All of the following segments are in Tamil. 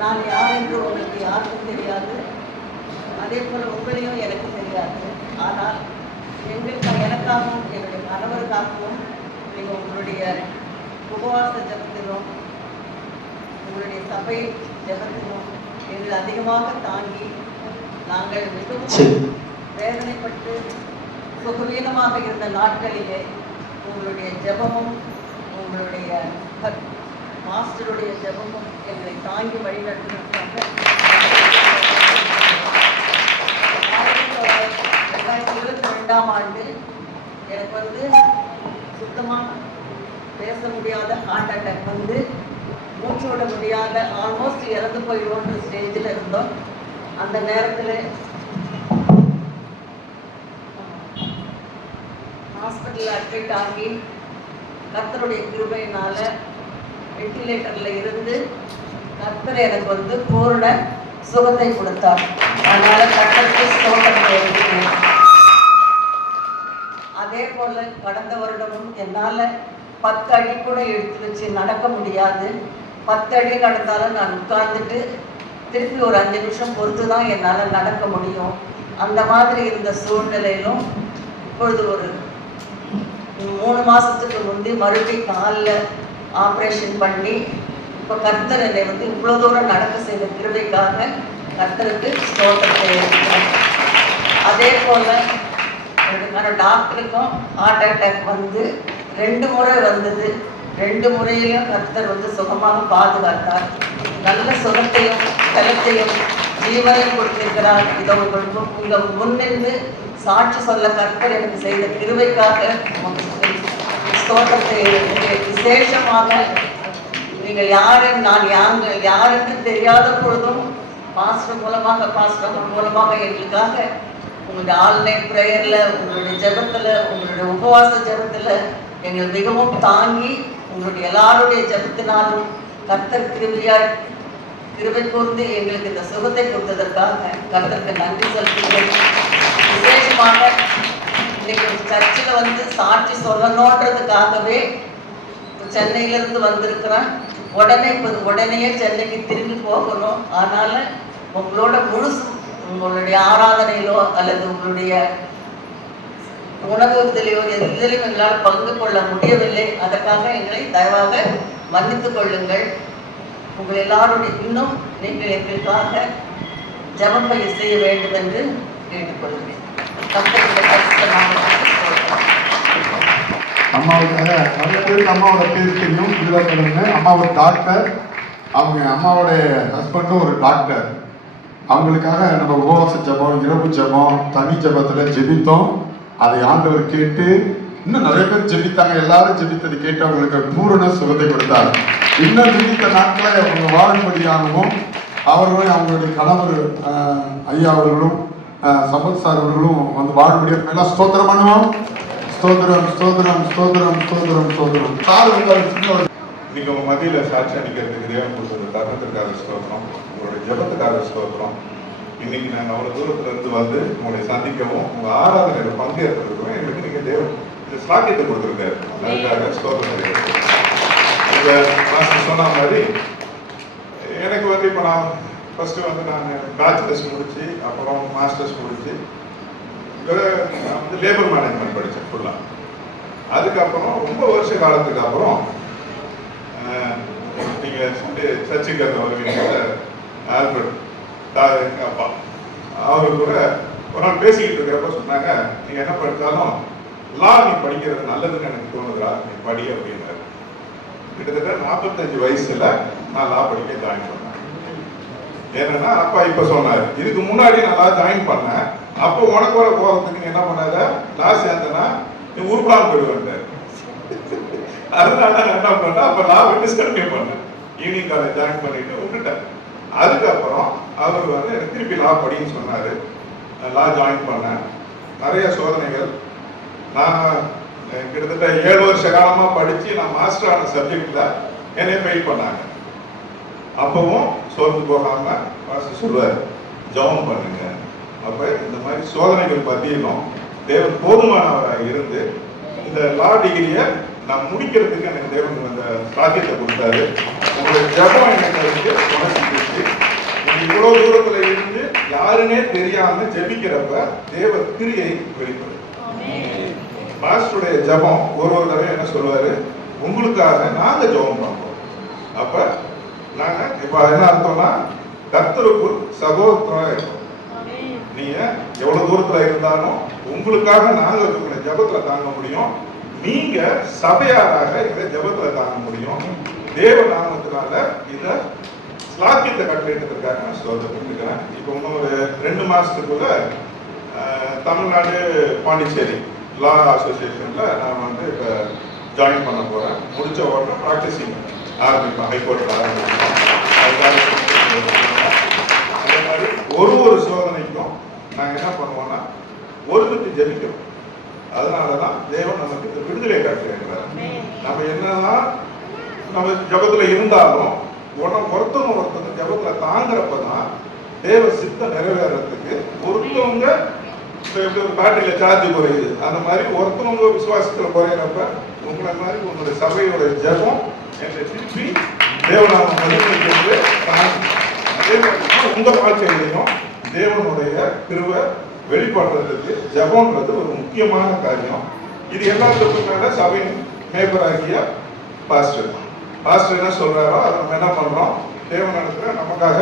நான் யார் என்று உங்களுக்கு யாருக்கும் தெரியாது, அதே போல் உங்களையும் எனக்கு தெரியாது. ஆனால் எனக்காகவும் என்னுடைய கணவருக்காகவும் நீங்கள் உங்களுடைய உபவாச ஜபத்திலும் உங்களுடைய சபை ஜபத்திலும் எங்களை அதிகமாக தாங்கி நாங்கள் மிகவும் வேதனைப்பட்டு சுகவீனமாக இருந்த நாட்களிலே உங்களுடைய ஜபமும் உங்களுடைய மாஸ்டருடைய ஜபமும் எங்களை தாங்கி வழிநடத்தினாங்க. 2022ஆம் ஆண்டு எனக்கு சுத்தமாக பேச முடியாத ஹார்ட் அட்டாக் மூச்சு விட முடியாத ஆல்மோஸ்ட் இறந்து போயிடுவோன்ற ஸ்டேஜில் இருந்தோம். அந்த நேரத்தில் ஹாஸ்பிட்டலில் அட்மிட் ஆகி கர்த்தருடைய கிருபையினால வெண்டிலேட்டரில் இருந்து கர்த்தர் எனக்கு பூர்ண சுகத்தை கொடுத்தார். அதனால கர்த்தருக்கு ஸ்தோத்திரம் தெரிவிக்கிறேன். அதே போல கடந்த வருடமும் என்னால் 10 அடி கூட எடுத்து வச்சு நடக்க முடியாது. 10 அடி நடந்தாலும் நான் உட்கார்ந்துட்டு திருப்பி ஒரு 5 நிமிஷம் பொறுத்து தான் என்னால் நடக்க முடியும். அந்த மாதிரி இருந்த சூழ்நிலையிலும் இப்பொழுது ஒரு 3 மாதத்துக்கு முந்தி மறுபடியும் காலில் ஆப்ரேஷன் பண்ணி இப்போ கர்த்தர் என்னை இவ்வளோ தூரம் நடக்க செய்த கிருபைக்காக கர்த்தருக்கு ஸ்தோத்திரத்தை இருக்கிறேன். அதே போல் எனக்கான டாக்டருக்கும் ஹார்ட் அட்டாக் 2 முறை வந்தது. 2 முறையிலும் கர்த்தர் சுகமாக பாதுகாத்தார். நல்ல சுகத்தையும் பலத்தையும் ஜீவனையும் கொடுத்திருக்கிறார். இதை உங்கள் முன்னின்று சாட்சி சொல்ல கர்த்தர் எனக்கு செய்த கிருபைக்காக ஸ்தோத்திரத்தை விசேஷமாக நீங்கள் நான் யாருக்கு தெரியாத பொழுதும் பாஸ்டர் மூலமாக எங்களுக்காக உங்களுடைய ஆன்லைன் ப்ரேயரில், உங்களுடைய ஜபத்தில், உங்களுடைய உபவாச ஜபத்தில் எங்கள் மிகவும் தாங்கி உங்களுடைய எல்லாருடைய ஜபத்தினாலும் கர்த்தர் கிருபை கூர்ந்து எங்களுக்கு இந்த சுகத்தை கொடுத்ததற்காக கர்த்தருக்கு நன்றி செலுத்துகிறேன். விசேஷமாக இன்னைக்கு சர்ச்சில் சாட்சி சொல்லணுன்றதுக்காகவே சென்னையிலிருந்து வந்திருக்கிறேன். உடனேயே சென்னைக்கு திரும்பி போகணும். அதனால உங்களோட உங்களுடைய ஆராதனையிலோ அல்லது உங்களுடைய உணவகத்திலேயோ எதிலையும் எங்களால் பங்கு கொள்ள முடியவில்லை. அதற்காக எங்களை தயவாக மன்னித்துக் கொள்ளுங்கள். உங்கள் எல்லாருடைய இன்னும் நீங்கள் எங்களுக்காக ஜெபம் செய்ய வேண்டும் என்று கேட்டுக்கொள்கிறேன். அம்மாவுக்காக நிறைய பேருக்கு அம்மாவோட பேர் தெரியும். இதில் சொல்லுங்க, அம்மாவோட டாக்டர், அவங்க அம்மாவோடைய ஹஸ்பண்டும் ஒரு டாக்டர். அவங்களுக்காக நம்ம உபவாச ஜபம், இரவு ஜபம், தனி ஜபத்தில் ஜெபித்தோம். அதை ஆண்டவர் கேட்டு இன்னும் நிறைய பேர் ஜெபித்தாங்க. எல்லாரும் ஜெபித்தது கேட்டு அவங்களுக்கு பூரண சுகத்தை கொடுத்தார். இன்னும் ஜெபித்த நாட்களை அவங்க வாழும்படியாகவும் அவர்களும் அவங்களுடைய கணவர் ஐயா அவர்களும் சம்பத் சார் அவர்களும் வாழும்படியாக எல்லாம் ஸ்தோத்திரம் பண்ணுவோம். ஸ்தோத்திரம் ஸ்தோத்திரம் ஸ்தோத்திரம் ஸ்தோத்திரம் ஸ்தோத்திரம். சார் இன்னைக்கு உங்க மத்தியில சாட்சி அளிக்கிறதுக்கு தேவன் கொடுத்த தருணத்திற்காக ஸ்தோத்திரம், உங்களுடைய ஜபத்துக்காக ஸ்தோத்திரம். இன்னைக்கு நாங்கள் அவ்வளவு தூரத்துல இருந்து உங்களுடைய சந்திக்கவும் உங்க ஆராதனையில பங்கேற்கிறதுக்கும் எங்களுக்கு நீங்க தேவன் இந்த சாக்கியத்தை கொடுத்துருக்காரு. அதுக்காக ஸ்தோத்திரம். சொன்ன மாதிரி எனக்கு இப்போ நான் ஃபர்ஸ்ட் நான் பேச்சுலர்ஸ் முடிச்சு அப்புறம் மாஸ்டர்ஸ் முடிச்சு லேபர் மேனேஜ்மெண்ட் படித்தேன் ஃபுல்லாக. அதுக்கப்புறம் ரொம்ப வருஷ காலத்துக்கு அப்புறம் நீங்கள் சர்ச்சுக்கு வருவீங்க ஆல்பர்ட் எங்கள் அப்பா அவரு கூட ஒரு நாள் பேசிக்கிட்டு இருக்கிறப்ப சொன்னாங்க, நீங்கள் என்ன படித்தாலும் லா நீ படிக்கிறது நல்லதுன்னு எனக்கு தோணுதுரா, நீ படி அப்படின்னாரு. கிட்டத்தட்ட 45 வயசுல நான் லா படிக்க ஜாயின் பண்ணேன். ஏன்னா அப்பா இப்ப சொன்னாரு, இதுக்கு முன்னாடி நான் லா ஜாயின் பண்ணேன், அப்போ உனக்கு வர போறதுக்கு நீ என்ன பண்ணாத, லா சேர்ந்தனா நீ உருப்படாம போயிடுவேன். அதனால நான் என்ன பண்ணேன், அப்ப லா டிஸ்கண்டினியூ பண்ணேன். ஈவினிங் காலேஜ் ஜாயின் பண்ணிட்டு விட்டுட்டேன். அதுக்கப்புறம் அவர் எனக்கு திருப்பி லா படின்னு சொன்னாரு. லா ஜாயின் பண்ணேன். நிறைய சோதனைகள். நான் கிட்டத்தட்ட 7 வருஷ காலமா படிச்சு நான் மாஸ்டர் ஆன சப்ஜெக்ட்ல என்னை ஃபெயில் பண்ணாங்க. அப்பவும் சோர்ந்து போகாம மாஸ்டர் சொல்லுவார், ஜெபம் பண்ணுங்க. அப்ப இந்த மாதிரி சோதனைகள் பத்தியும் தேவன் போதுமானவராக இருந்து இந்த லா டிகிரியை நான் முடிக்கிறதுக்கு எனக்கு தேவன் அந்த சாத்தியத்தை கொடுத்தாரு. உங்களுடைய ஜபம் எனக்கு வந்து உணர்ச்சிச்சு. இவ்வளவு தூரத்துல இருந்து யாருன்னே தெரியாம ஜெபிக்கிறப்ப தேவ கிரியை வெளிப்படும். பாஸ்டருடைய ஜபம் ஒரு தடவை என்ன சொல்லுவாரு, உங்களுக்காக நாங்க ஜபம் பண்றோம். அப்ப நாங்க இப்ப என்ன அர்த்தம்னா கர்த்தருக்குள் சகோதரா இருக்கோம். நீங்க எவ்வளவு தூரத்துல இருந்தாலும் உங்களுக்காக நாங்க இருக்கிற ஜபத்துல தாங்க முடியும். நீங்க சபையாராக இந்த ஜபத்துல தாங்க முடியும். தேவ நாமத்தினால இந்த ஸ்லாக்கியத்தை கட்டளையிட்டதற்காக நான் ஸ்தோத்திரப்பட்டிருக்கிறேன். இப்போ இன்னும் ஒரு 2 மாசத்துக்குள்ள தமிழ்நாடு பாண்டிச்சேரி லா அசோசியேஷன்ல நான் வந்து இப்போ ஜாயின் பண்ண போறேன். முடிச்ச உடனே ப்ராக்டிசிங் ஆரம்பிப்பேன். ஹைகோர்ட்ல ஆரம்பிப்பேன். அதே மாதிரி ஒரு சோதனைக்கும் நாங்கள் என்ன பண்ணுவோம்னா ஒருமித்து ஜெபிக்கிறோம். அதனாலதான் தேவன் நமக்கு இந்த விடுதலை காட்டுகிறார். நம்ம என்னதான் நம்ம ஜபத்துல இருந்தாலும் ஒருத்தவங்க ஜபத்துல தாங்குறப்பதான் தேவ சித்தம் நிறைவேறதுக்கு ஒருத்தவங்க எப்படி ஒரு பேட்டரியில சார்ஜ் குறையுது அந்த மாதிரி ஒருத்தவங்க விசுவாசத்துல குறையிறப்ப உங்களை மாதிரி உங்களுடைய சபையோட ஜபம் என்னை திருப்பி தேவநாம மகிமைக்கு தாங்கி அதே மாதிரி உங்க வாழ்க்கையிலையும் தேவனுடைய கிருபை வெளிப்படுறதுக்கு ஜபம்ன்றது ஒரு முக்கியமான காரியம். இது எல்லாத்துக்கும் மேல சபையின் மேம்பராகிய பாஸ்டர் என்ன சொல்றாரோ அதை நம்ம என்ன பண்றோம், தேவனிடத்துல நமக்காக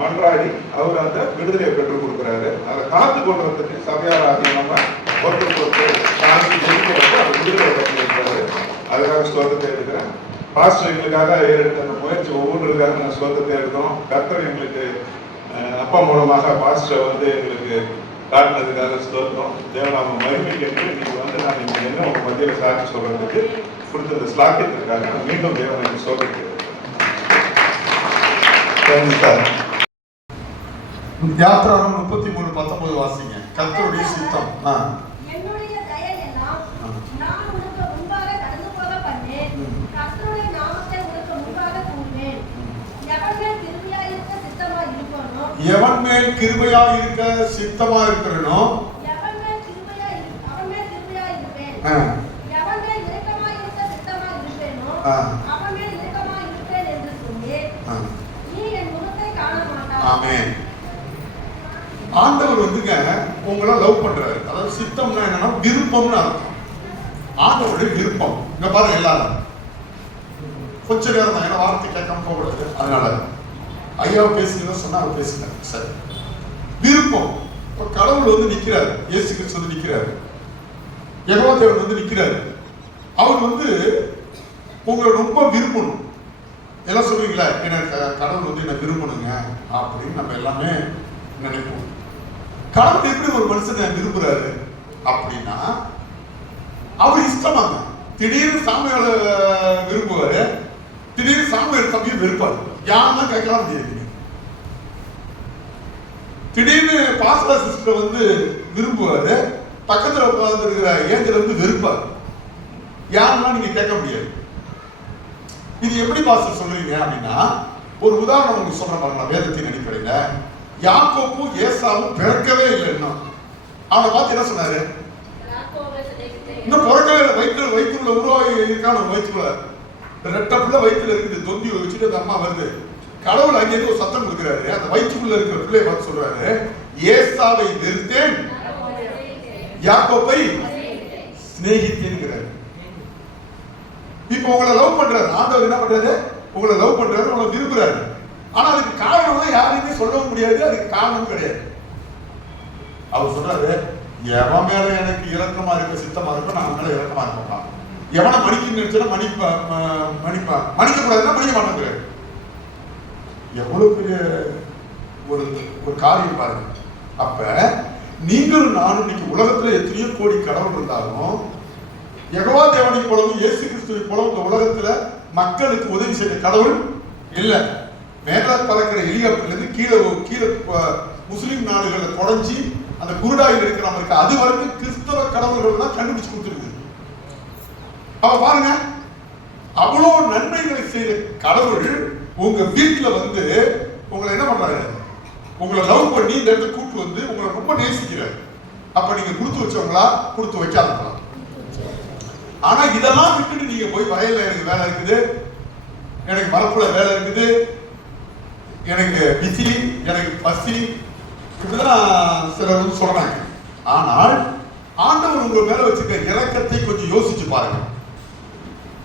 மன்றாடி அவர் அந்த விடுதலையை பெற்றுக் கொடுக்குறாரு. அதை காத்து கொள்றதுக்கு சபையாராகிய நம்ம ஒருத்தருக்கு தாங்கி ஜெயிக்கிறதுக்கு அந்த விடுதலை பெற்று இருக்கிறாரு. அதுக்காக ஸ்தோத்திரத்தை எடுக்கிறேன். பாஸ்டர் எங்களுக்காக எடுத்த அந்த முயற்சி ஒவ்வொன்றுக்காக நான் ஸ்தோத்திரத்தை எடுக்கிறோம். கர்த்தர் எங்களுக்கு அப்பா மூலமாக பாஸ்டர் வந்து எங்களுக்கு காட்டினதுக்காக ஸ்தோத்திரம். தேவநாம மகிமைக்கு இன்னைக்கு வந்து நான் நீங்க என்ன உங்க மத்தியில சாட்சி சொல்றதுக்கு கொடுத்த இந்த ஸ்லாக்கியத்திற்காக மீண்டும் தேவனுக்கு ஸ்தோத்திரத்தை யாத்திராகமம் 33:19 வாசிங்க. கர்த்தருடைய சித்தம். என்னுடைய தயையெல்லாம் நான் உனக்கு முன்பாக கடந்து போக பண்ணேன். கர்த்தருடைய நாமத்தை உனக்கு முன்பாக கூறுவேன். எவன் மேல் கிருபையாக இருக்க சித்தமா இருக்கிறனோ எவன் மேல் கிருபையா இருப்பேன். எவன் மேல் இரக்கமாய் இருக்க சித்தமா இருப்பேனோ அவன் மேல் இரக்கமாய் இருப்பேன் என்று சொல்லி நீ என் முகத்தை காண மாட்டாய். ஆமென். ஆண்டவர் வந்துங்க உங்களை லவ் பண்றாரு. அதாவது சித்தம்னா என்னன்னா விருப்பம்னு அர்த்தம். ஆண்டவருடைய விருப்பம். இங்க பாருங்க எல்லாரும் கொஞ்ச நேரம் தான், ஏன்னா வார்த்தை கேட்காம போகக்கூடாது. அதனால ஐயா பேசுகிறத சொன்னா அவர் பேசுகிறார். சரி, விருப்பம். இப்ப கடவுள் வந்து நிக்கிறாரு, இயேசு கிறிஸ்து வந்து நிக்கிறாரு, யெகோவா தேவன் வந்து நிக்கிறாரு. அவர் வந்து உங்களை ரொம்ப விரும்பணும். எல்லாம் சொல்லுவீங்களா, எனக்கு கடவுள் வந்து என்ன விரும்பணுங்க அப்படின்னு நம்ம எல்லாமே நினைப்போம். கடவுள் எப்படி ஒரு மனுஷனை விரும்புறாரு அப்படின்னா அவர் இஷ்டமாங்க. திடீர்னு சாமியால விரும்புவாரு, திடீர்னு சாமியார் தம்பியை வெறுப்பாரு. யாருன்னா கேட்கலாம் முடியாது. திடீர்னு பாஸ்டர் சிஸ்டர் வந்து விரும்புவாரு, பக்கத்துல உட்கார்ந்து இருக்கிற ஏஞ்சல் வந்து வெறுப்பாரு. யாருன்னா நீங்க கேட்க முடியாது. இது எப்படி பாஸ்டர் சொல்றீங்க அப்படின்னா, ஒரு உதாரணம் உங்களுக்கு சொல்ற பாருங்க. வேதத்தின் அடிப்படையில யாக்கோபும் ஏசாவும் பிறக்கவே இல்லை. இன்னும் அவனை பார்த்து என்ன சொன்னாரு, இன்னும் பிறக்கவே இல்லை, வயிற்றுல உருவாகி இருக்கான வயிற்றுக்குள்ள ரெட்ட பிள்ளை வயிற்றுல இருக்குது, தொந்தி வச்சுட்டு அந்த அம்மா வருது. கடவுள் அங்கேயிருந்து ஒரு சத்தம் கொடுக்குறாரு. அந்த வயிற்றுக்குள்ள இருக்கிற பிள்ளையை பார்த்து சொல்றாரு, ஏசாவை வெறுத்தேன், யாக்கோபை சிநேகித்தேன்கிறாரு. இப்ப உங்களை லவ் பண்றாரு ஆண்டவர். என்ன பண்றாரு, உங்களை லவ் பண்றாரு, உங்களை விரும்புறாரு. ஆனா அதுக்கு காரணம் யாருமே சொல்லவும் முடியாது, அதுக்கு காரணம் கிடையாது. அவர் சொல்றாரு, எவன் மேல எனக்கு இரக்கமா இருக்க சித்தமா இருக்கும், நான் மேல இரக்கமா இருப்பேன். எவனை மன்னிக்க நினைச்சா மன்னிக்க கூடாதுன்னா மன்னிக்க மாட்டேங்கிறாரு. எவ்வளவு பெரிய ஒரு காரியம் பாருங்க. அப்ப நீங்களும் நானும் இன்னைக்கு உலகத்துல எத்தனையோ கோடி கடவுள் இருந்தாலும் யெகோவா தேவனை போலவும் இயேசு கிறிஸ்துவை போலவும் இந்த உலகத்துல மக்களுக்கு உதவி செய்த கடவுள் இல்லை. மேல பறக்கிற எலியாப்பிலிருந்து கீழே முஸ்லிம் நாடுகளை குறைஞ்சி அந்த குருடாயில் இருக்கிறவங்க இருக்கு, அது வரைக்கும் கிறிஸ்தவ கடவுள்கள் தான் கண்டுபிடிச்சு கொடுத்துருக்கு. அவ பாருங்க, அவ்வளவு நன்மைகளை செய்த கடவுள் உங்க வீட்டுல வந்து உங்களை என்ன பண்றாரு, உங்களை லவ் பண்ணி இந்த இடத்துல கூட்டு வந்து உங்களை ரொம்ப நேசிக்கிறாரு. அப்ப நீங்க கொடுத்து வச்சவங்களா கொடுத்து வைக்காதவங்களா? ஆனா இதெல்லாம் விட்டுட்டு நீங்க போய் வயல்ல எனக்கு வேலை இருக்குது, எனக்கு மரப்புல வேலை இருக்குது, எனக்கு பிசி, எனக்கு பசி, இப்படிதான் சிலர் சொல்றாங்க. ஆனால் ஆண்டவர் உங்க மேல வச்சிருக்க இரக்கத்தை கொஞ்சம் யோசிச்சு பாருங்க.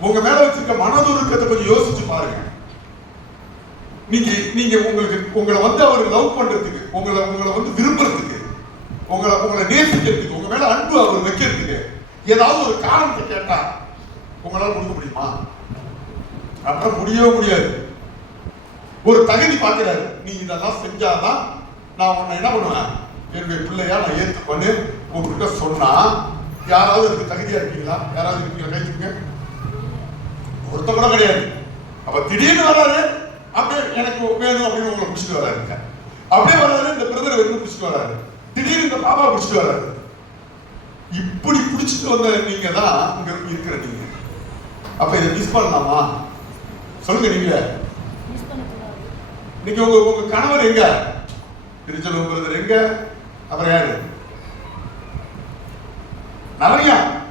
உங்க மேல வச்சிருக்க மனதுருக்கத்தை கொஞ்சம் யோசிச்சு பாருங்க. நீங்க உங்களை வந்து அவர் லவ் பண்றதுக்கு, உங்களை வந்து விரும்புறதுக்கு, உங்களை நேசிக்கிறதுக்கு, உங்க மேல அன்பு அவர் வைக்கிறதுக்கு ஏதாவது ஒரு காரணத்தை கேட்டா உங்களால கொடுக்க முடியுமா? அப்படின்னா முடியவே முடியாது. ஒரு தகுதி பார்க்கிறாரு, நீ இதெல்லாம் செஞ்சாதான் நான் உன்னை என்ன பண்ணுவேன், என்னுடைய பிள்ளையா நான் ஏற்றுக்கொண்டு உங்ககிட்ட சொன்னா, யாராவது இருக்கு தகுதியா இருக்கீங்களா? யாராவது இருக்கீங்களா? கைத்துங்க. ஒருத்த கூட கிடையாது. அப்ப திடீர்னு வராரு, அப்படியே எனக்கு வேணும் அப்படின்னு உங்களை பிடிச்சிட்டு வராருங்க. அப்படியே வராரு, இந்த பிரதர் வந்து பிடிச்சிட்டு வராரு, திடீர்னு இந்த பாபா பிடிச்சிட்டு வராரு. இப்படி பிடிச்சிட்டு வந்த நீங்க தான் இங்க இருக்கிற நீங்க. அப்ப இதை மிஸ் பண்ணலாமா? சொல்லுங்க. நீங்க உங்க கணவர் எங்க? திருச்செல்வம் பிரதர் எங்க? அப்புறம் யாரு?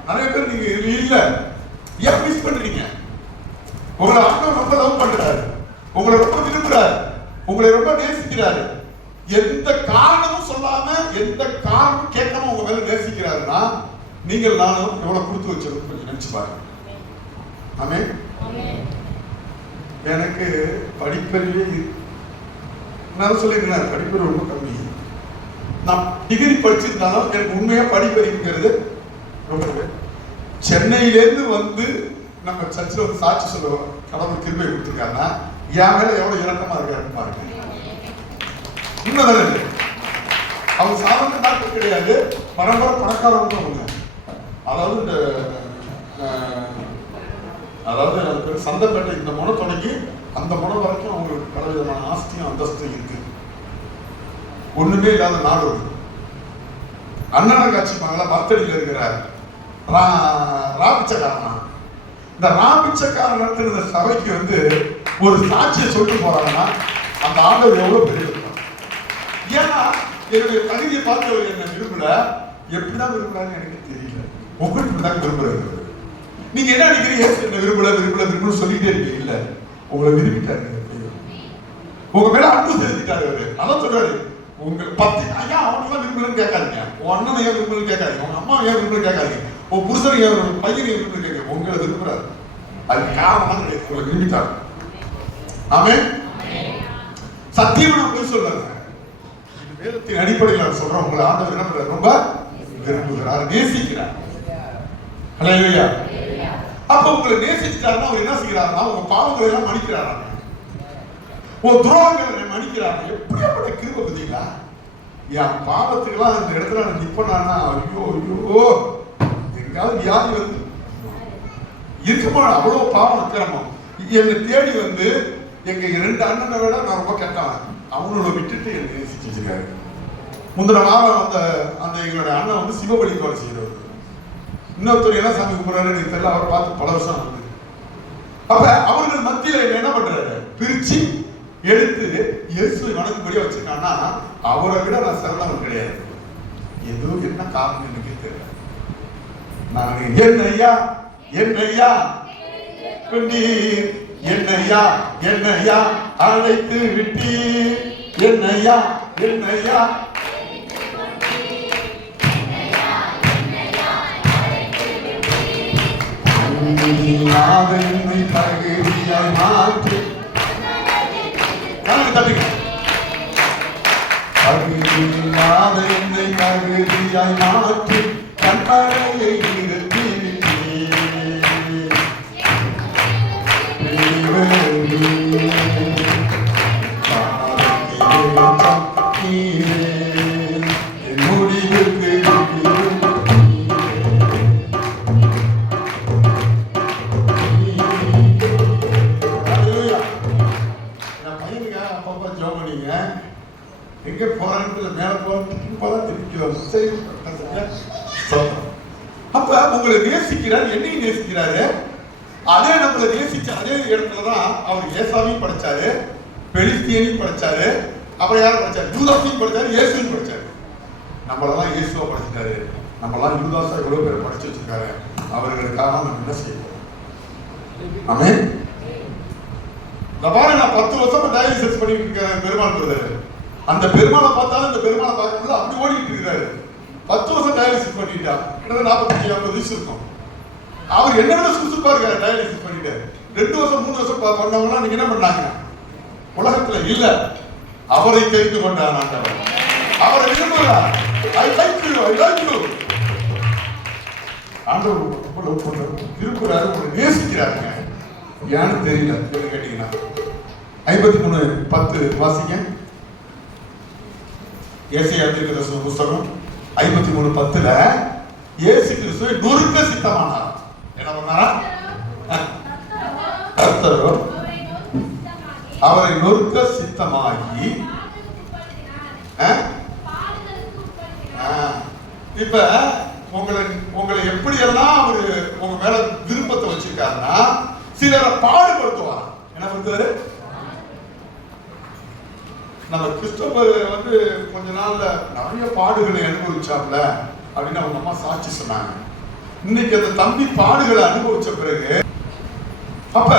நிறைய பேர் நீங்க இல்ல. ஏன் மிஸ் பண்றீங்க? உங்களை ஆண்டவர் ரொம்ப லவ் பண்றாரு, உங்களை ரொம்ப விரும்புறாரு, உங்களை ரொம்ப நேசிக்கிறாரு. எந்த காரணமும் சொல்லாம, எந்த காரணமும் கேட்காம உங்க மேல நேசிக்கிறாருன்னா, நீங்கள் நானும் எவ்வளவு கொடுத்து வச்சிருக்கோம் கொஞ்சம் நினைச்சு பாருங்க. ஆமென். எனக்கு படிப்பறிவே நான் சொல்லிக்கிறேன், படிப்பறிவு ரொம்ப கம்மி. நான் டிகிரி படிச்சிருந்தாலும் எனக்கு உண்மையா படிப்பறிவுங்கிறது ரொம்ப. சென்னையிலேருந்து வந்து நம்ம சர்ச்சில் வந்து சாட்சி சொல்லுவோம், கடவுள் கிருபை கொடுத்துருக்காருன்னா என் மேல எவ்வளவு இறக்கமா இருக்காருன்னு பாருங்க. உண்மைதானே? அவங்க சாதாரண டாக்டர் கிடையாது, பரம்பரை பணக்காரங்க அவங்க. அதாவது சந்தப்பேட்டை இந்த முனை தொடங்கி அந்த முனை வரைக்கும் அவங்களுக்கு பல விதமான ஆஸ்தியும் அந்தஸ்தும் இருக்கு. ஒண்ணுமே இல்லாத நாடு. அண்ணன் காட்சி மகள பர்த்தடியில் இருக்கிறார் ராபிச்சக்காரனா. இந்த ராபிச்சக்காரன் நடத்துகிற சபைக்கு வந்து ஒரு சாட்சியை சொல்லிட்டு போறாங்கன்னா அந்த ஆண்டவர் எவ்வளவு பெரிய இருக்கும். ஏன்னா என்னுடைய தகுதியை பார்த்தவர் என்ன விரும்பல, எப்படிதான் விரும்புறான்னு எனக்கு தெரியல. உங்களுக்கு இப்படிதான் விரும்புறாரு. நீங்க என்ன நினைக்கிறீங்க? என்ன விரும்பல சொல்லிட்டே இருக்கீங்க. இல்ல, உங்களை விரும்பிட்டாரு, உங்க மேல அன்பு செலுத்திட்டாரு அவரு. அதான் சொல்றாரு, உங்க 10 ஐயா அவனெல்லாம் விரும்புறேன்னு கேட்காதீங்க, உன் அண்ணன் ஏன் விரும்புறேன்னு கேட்காதீங்க, உங்க அம்மா ஏன் விரும்புறேன்னு கேட்காதீங்க, உன் புருஷன் ஏன் பையன் ஏன் விரும்புறேன்னு கேட்க. உங்களை விரும்புறாரு, அது காரணம் கிடையாது, உங்களை விரும்பிட்டாரு. ஆமென். சத்தியமா நான் போய் சொல்றேன், வேதத்தின் அடிப்படையில் நான் சொல்றேன், உங்களை ஆண்டவர் என்ன பண்றாரு? ரொம்ப விரும்புகிறார், நேசிக்கிறார். ஹல்லேலூயா. அப்ப உங்களை நேசிச்சாருன்னா அவர் என்ன செய்யறாருன்னா உங்க பாவங்களை எல்லாம் மன்னிக்கிறாரா, உன் துரோகங்களை மன்னிக்கிறாரா. எப்படியாப்பட்ட கிருபை பார்த்தீங்களா? என் பாவத்துக்கெல்லாம் இந்த இடத்துல நான் நிப்பனானா, ஐயோ ஐயோ எங்காவது வியாதி வந்து இருக்குமா? அவ்வளவு பாவம் அக்கிரமம் என்னை தேடி வந்து எங்க 2 அண்ணனை விட நான் ரொம்ப கெட்டவன். அவங்களோட விட்டுட்டு என்னை நேசிச்சு வச்சிருக்காரு. முந்தின வாரம் அந்த எங்களுடைய அண்ணன் வந்து சிவ வழிபாடு செய்யறவர். இன்னொருத்தர் என்ன சாமி கும்பிடுறாரு தெரியல, அவரை பார்த்து பல வருஷம் ஆகுது. அப்ப அவர்கள் மத்தியில என்ன பண்றாரு? பிரிச்சு எடுத்து இயேசுவை வணங்கும்படியா வச்சிருக்காங்கன்னா அவரை விட நான் சிறந்தவன் கிடையாது. ஏதோ என்ன காரணம் எனக்கு தெரியல. நான் என்னையா என்னையா அழைத்து விட்டீர், என்னையா என்னை தகுதியாய் மாற்றி என்னை தகுதியாய் மாற்றி கண்மலையை நிறுத்தி முடிவுக்கு எங்க போறாங்க மேல போறதுக்கு அப்ப உங்களை நேசிக்கிறார், என்னையும் நேசிக்கிறாரு. அதே நம்மளை நேசிச்ச அதே இடத்துலதான் அவர் ஏசாவையும் படைச்சாரு, பெலிஸ்தியனையும் படைச்சாரு, அப்புறம் யாரும் படைச்சாரு? யூதாசையும் படைச்சாரு, இயேசுவையும் படைச்சாரு. நம்மளெல்லாம் இயேசுவா படைச்சிட்டாரு, நம்மளாம் யூதாசா எவ்வளவு பேர் படைச்சு வச்சிருக்காரு. அவர்களுக்காக நம்ம என்ன செய்வோம்? ஆமென். இந்த பாரு, நான் 10 வருஷமா டயாலிசிஸ் பண்ணிட்டு இருக்கேன் பெருமாள் பிரதர். அந்த பெருமாளை பார்த்தாலும் இந்த பெருமாளை பார்க்கும்போது அப்படி ஓடிட்டு இருக்கிறாரு. 10 வருஷம் டயாலிசிஸ் பண்ணிட்டா, 45-50 வயசு இருக்கும். அவர் என்ன விட சுறுசுறுப்பா இருக்காரு டயாலிசிஸ் பண்ணிட்டு. 2 வருஷம் 3 வருஷம் பண்ணவங்கன்னா நீங்க என்ன பண்ணாங்க? உலகத்துல இல்ல. அவரை தெரிந்து கொண்டார் ஆண்டவர். அவரை விரும்புகிறார். I like you, I like you. ஆண்டவர் ரொம்ப லவ் பண்றாரு, விரும்புறாரு, உங்களை நேசிக்கிறாருங்க. ஏன்னு தெரியல கேட்டீங்கன்னா 53:10 வாசிங்க. ஏசாயா தீர்க்கதரிசன புத்தகம் 53:10ல இயேசு கிறிஸ்துவை நொறுக்க சித்தமானார். என்ன பண்ணாரா? கர்த்தரோ அவரை நொறுக்க சித்தமாகி இப்ப உங்களை எப்படி எல்லாம் அவரு உங்க மேல விருப்பத்தை வச்சிருக்காருன்னா சிலரை பாடுபடுத்துவார். என்ன பண்ணுவாரு? நம்ம கிறிஸ்தவர் வந்து கொஞ்ச நாள்ல நிறைய பாடுகளை அனுபவிச்சாப்ல அப்படின்னு அவங்க அம்மா சாட்சி சொன்னாங்க. இன்னைக்கு அந்த தம்பி பாடுகளை அனுபவிச்ச பிறகு அப்ப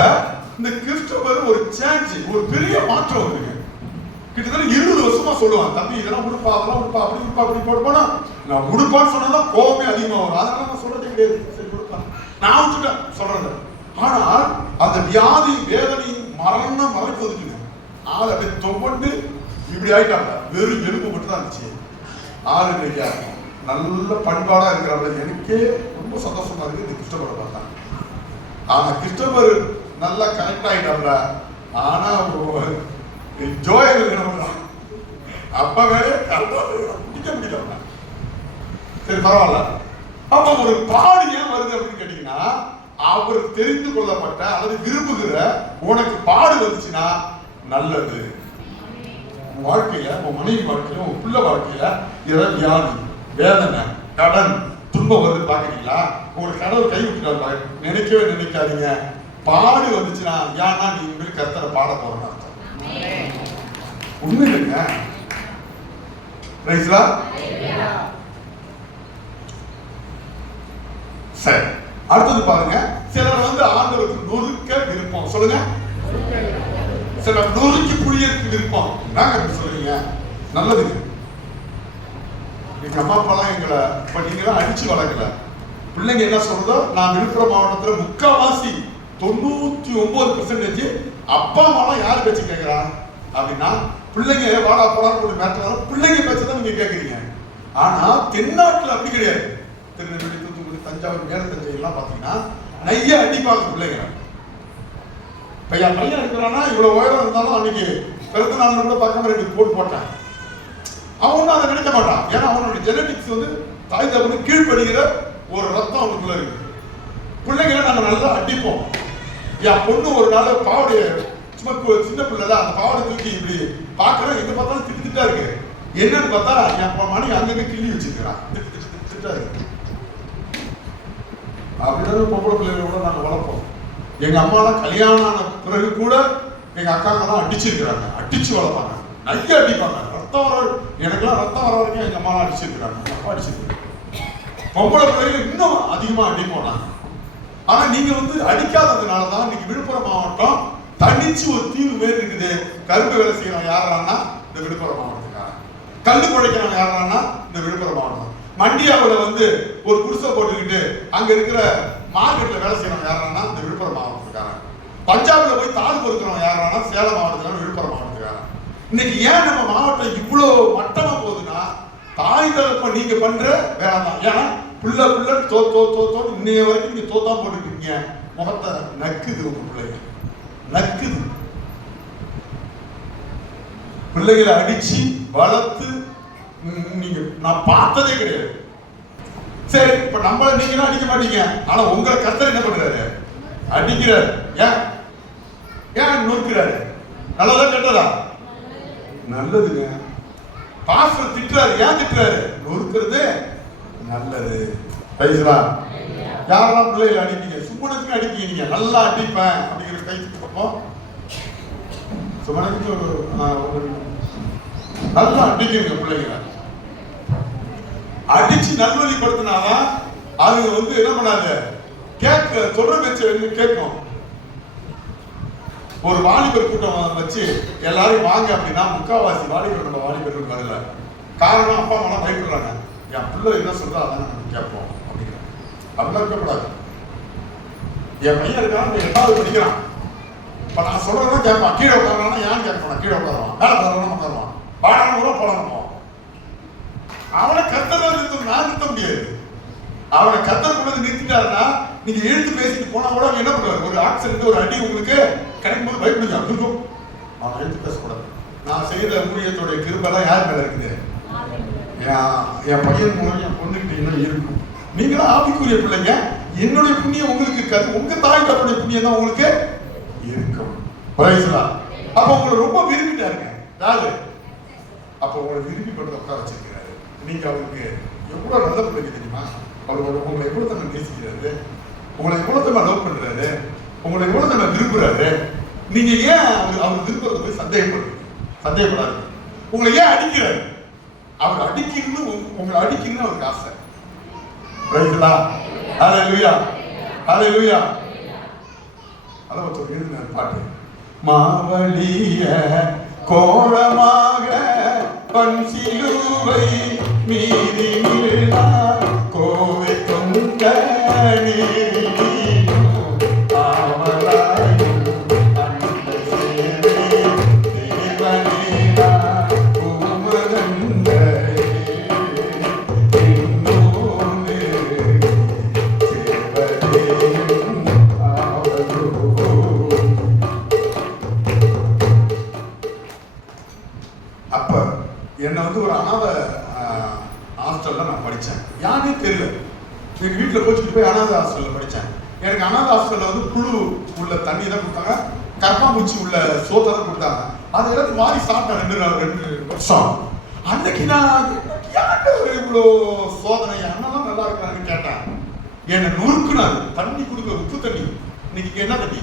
இந்த கிறிஸ்தவர் ஒரு சேஞ்ச், ஒரு பெரிய மாற்றம் வருங்க. கிட்டத்தட்ட 20 வருஷமா சொல்லுவான், தம்பி இதெல்லாம் உடுப்பா, அதெல்லாம் உடுப்பா, அப்படி உடுப்பா, அப்படி போடுப்பா. நான் உடுப்பான்னு சொன்னாதான் கோபமே அதிகமா வரும். அதனால நான் சொல்றதே கிடையாது. சரி உடுப்பான், நான் விட்டுட்டேன் சொல்றேன். ஆனால் அந்த வியாதி வேதனை மரணம் மறைப்பதுக்குங்க ஆள் அப்படியே தொம்பட்டு இப்படி ஆயிட்டாங்க. வெறும் எலும்பு மட்டும் தான் இருந்துச்சு. ஆள் இன்னைக்கு நல்ல பண்பாடா இருக்கிறவங்க எனக்கே ரொம்ப சந்தோஷமா இருக்கு. இந்த கிறிஸ்தவரை பார்த்தாங்க. ஆனா கிறிஸ்தவர் நல்லா கனெக்ட் ஆயிட்டாப்ல. ஆனா ஜோயல் என்ன பண்றான்? அப்ப வேற பிடிக்க முடியல. சரி பரவாயில்ல. அப்ப ஒரு பாடு ஏன் வருது அப்படின்னு கேட்டீங்கன்னா, அவர் தெரிந்து கொள்ளப்பட்ட அல்லது விரும்புகிற உனக்கு பாடு வந்துச்சுன்னா நல்லது. உன் வாழ்க்கையில, உன் மனைவி வாழ்க்கையில, உன் பிள்ளை வாழ்க்கையில ஏதாவது வியாதி, வேதனை, கடன், துன்பம் வருது பாக்குறீங்களா? உங்களுக்கு கடவுள் கை விட்டுட்டாரு நினைக்கவே நினைக்காதீங்க. பாடு வந்துச்சுன்னா ஏன்னா நீ உங்களுக்கு கர்த்தரை பாட போறேன்னு அர்த்தம். உண்மையிலுங்க. சரி, அடுத்தது பாருங்க. சிலர் வந்து ஆண்டவருக்கு நொறுக்க விருப்பம். சொல்லுங்க. சிலர் நொறுக்கி புளியருக்கு விருப்பம். நாங்க எப்படி சொல்றீங்க? நல்லதுங்க. எங்க அம்மா அப்பாலாம் எங்களை இப்ப நீங்களாம் அடிச்சு வளர்க்கல. பிள்ளைங்க என்ன சொல்றதோ, நான் விழுப்புரம் மாவட்டத்துல 99% அப்பா அம்மாலாம் யாரு பேச்சு கேட்கிறான் அப்படின்னா பிள்ளைங்க வாடா போடான்னு ஒரு மேட்டர் பிள்ளைங்க பேச்சு தான் நீங்க கேட்குறீங்க. ஆனா தென்னாட்டுல அப்படி கிடையாது. திருநெல்வேலி, தூத்துக்குடி, தஞ்சாவூர், மேல தஞ்சை எல்லாம் பாத்தீங்கன்னா நைய அடிப்பாங்க பிள்ளைங்க. பையன் பையன் இருக்கிறான்னா இவ்வளவு உயரம் இருந்தாலும் அன்னைக்கு பிறந்த நாள் கூட பார்க்காம ரெண்டு போட்டு போட்டேன். அவன் ஒன்றும் அதை நினைக்க மாட்டான். ஏன்னா அவனுடைய ஜெனட்டிக்ஸ் வந்து தாய் தகவலுக்கு கீழ்படுகிற ஒரு ரத்தம் அவனுக்குள்ள இருக்கு. பிள்ளைங்களை நாங்கள் நல்லா அடிப்போம். என் பொண்ணு ஒரு நாள் பாவடைய சும்மா சின்ன பிள்ளை தான், அந்த பாவடை தூக்கி இப்படி பார்க்குறேன். எங்க பார்த்தாலும் திட்டு திட்டா இருக்கு. என்னன்னு பார்த்தா என் மணி அங்கங்க கிள்ளி வச்சிருக்கிறான். திட்டா இருக்கு. அப்படிதான் பொம்பளை பிள்ளைகளை கூட நாங்கள் வளர்ப்போம். எங்க அம்மாலாம் கல்யாணம் ஆன பிறகு கூட எங்க அக்காங்கெல்லாம் அடிச்சிருக்கிறாங்க. அடிச்சு வளர்ப்பாங்க, நிறைய அடிப்பாங்க. ரத்தம் வர எனக்கெல்லாம் ரத்தம் வர வரைக்கும் எங்க அம்மாலாம் அடிச்சிருக்கிறாங்க. அப்பா அடிச்சிருக்காங்க. பொம்பளை பிள்ளைகள் இன்னும் அதிகமா அடிப்போம் நாங்க. ஆனா நீங்க வந்து அடிக்காததுனாலதான் இன்னைக்கு விழுப்புரம் மாவட்டம் தனிச்சு ஒரு தீவு பேர் இருக்குது. கரும்பு வேலை செய்யறவங்க யாரான்னா இந்த விழுப்புரம் மாவட்டத்துக்காரன். கல்லு குழைக்கிறவங்க யாரான்னா இந்த விழுப்புரம் மாவட்டம். மண்டியாவில் வந்து ஒரு குடிசை போட்டுக்கிட்டு அங்க இருக்கிற மார்க்கெட்ல வேலை செய்யறவங்க யாரான்னா இந்த விழுப்புரம் மாவட்டத்துக்காரன். பஞ்சாப்ல போய் தாள் பொறுக்கிறவங்க யாரானா சேலம் மாவட்டத்துக்காரன், விழுப்புரம் மாவட்டத்துக்காரன். இன்னைக்கு ஏன் நம்ம மாவட்டம் இவ்வளவு மட்டமா போகுதுன்னா தாய் தகப்ப நீங்க பண்ற வேலை தான். ஏன்னா புள்ள புள்ள தோ இன்னைய வரைக்கும் நீங்க தோத்தா போட்டுருக்கீங்க. முகத்தை நக்குது உங்க பிள்ளைங்க, நக்குது. பிள்ளைகளை அடிச்சு வளர்த்து நீங்க நான் பார்த்ததே கிடையாது. சரி, இப்ப நம்மள நீங்க அடிக்க மாட்டீங்க. ஆனா உங்களை கர்த்தர் என்ன பண்றாரு? அடிக்கிறாரு. ஏன் ஏன் நொறுக்கிறாரு? நல்லதா கெட்டதா? நல்லதுங்க. பாஸ்டர் திட்டுறாரு. ஏன் திட்டுறாரு? நொறுக்கிறது நல்லது. பேசுறா யாரெல்லாம் பிள்ளைகளை அடிப்பீங்க? சுமனுக்கு அடிப்பீங்க. நல்லா அடிப்பேன் அப்படிங்கிற கை பார்ப்போம். சுமனுக்கு நல்லா அடிக்கிறீங்க பிள்ளைங்களை. அடிச்சு நல்வழிப்படுத்தினாதான் அது வந்து என்ன பண்ணாது? சொல்ற வச்சு கேட்கும். ஒரு வாலிபர் கூட்டம் வச்சு எல்லாரும் வாங்க அப்படின்னா முக்காவாசி வாலிபர் நம்ம வாலிபர்கள் வரல. காரணம் அப்பா அம்மா பயப்படுறாங்க. என் பிள்ளை என்ன சொல்றா அதான் நம்ம கேட்போம் அப்படிங்கிறாங்க. அப்படிலாம் இருக்கக்கூடாது. என் பையன் இருக்கான், 8வது படிக்கிறான். இப்ப நான் சொல்றதான் கேட்பான். கீழே உட்காரானா ஏன் கேட்பான்? கீழே உட்காருவான், மேல உட்காருவான், உட்காருவான். பாடம் கூட போடணும். அவனை கத்தரை நான் நிறுத்த முடியாது. அவனை கத்தர் கொண்டு நிறுத்திட்டாருன்னா நீங்க எழுத்து பேசிட்டு போனா கூட என்ன பண்ணுவாரு? ஒரு ஆக்சிடென்ட், ஒரு அடி உங்களுக்கு கிடைக்கும் போது பயப்படுங்க. இருக்கும் அவன் எழுத்து பேசக்கூடாது. நான் செய்யற ஊழியத்தோடைய கிருபெல்லாம் யார் மேல இருக்குது? என் பையன் மூலம் என் பொண்ணுகிட்ட இன்னும் இருக்கும். நீங்களும் ஆவிக்குரிய பிள்ளைங்க. என்னுடைய புண்ணியம் உங்களுக்கு இருக்காது, உங்க தாய் தன்னுடைய புண்ணியம் தான் உங்களுக்கு இருக்கும். அப்ப உங்களை ரொம்ப விரும்பிட்டாருங்க யாரு? அப்ப உங்களை விரும்பி கொண்டு உட்கார வச்சிருக்கிறாரு. நீங்க அவருக்கு எவ்வளவு நல்ல பிள்ளைங்க தெரியுமா? அவர் உங்களை எவ்வளவு தன்னை நேசிக்கிறாரு, உங்களை எவ்வளவு தன்னை லவ் பண்றாரு, உங்களை எவ்வளவு தன்னை விரும்புறாரு. நீங்க ஏன் அவர் விரும்புறத போய் சந்தேகப்படாது. உங்களை ஏன் அடிக்கிறாரு? அவர் அடிக்கணும்னு உங்களை அடிக்கணும்னு அவருக்கு ஆசை. ஹல்லேலூயா, ஹல்லேலூயா. அதான் எழுதின பாட்டு. மாவலிய கோலமாக பன்சிலுவை மீறி விழார் கோவை கொண்ட நீரிலும் ஆவலாயும் அந்த சேவை தேவனேனா உமதந்த இன்னோனே சேவதேயும் ஆவலோ. அப்ப என்னை ஒரு அனாத ஹாஸ்டல்ல நான் படித்தேன். யாருனே தெரியல. எங்கள் வீட்டில் போச்சுட்டு போய் அனாத ஹாஸ்டலில் படித்தேன். எனக்கு அனாத ஹாஸ்டலில் புழு உள்ள தண்ணி தான் கொடுத்தாங்க, கர்ப்பாம்பூச்சி உள்ள சோத்தை தான் கொடுத்தாங்க. அதை எல்லாத்தையும் வாரி சாப்பிட்டேன் 2 வருஷம். அன்னைக்கு நான் இவ்வளோ சோதனை அண்ணெல்லாம் நல்லா இருக்கிறாங்கன்னு கேட்டேன். என்னை நொறுக்குனாரு. தண்ணி கொடுக்க உப்பு தண்ணி. இன்னைக்கு என்ன தண்ணி?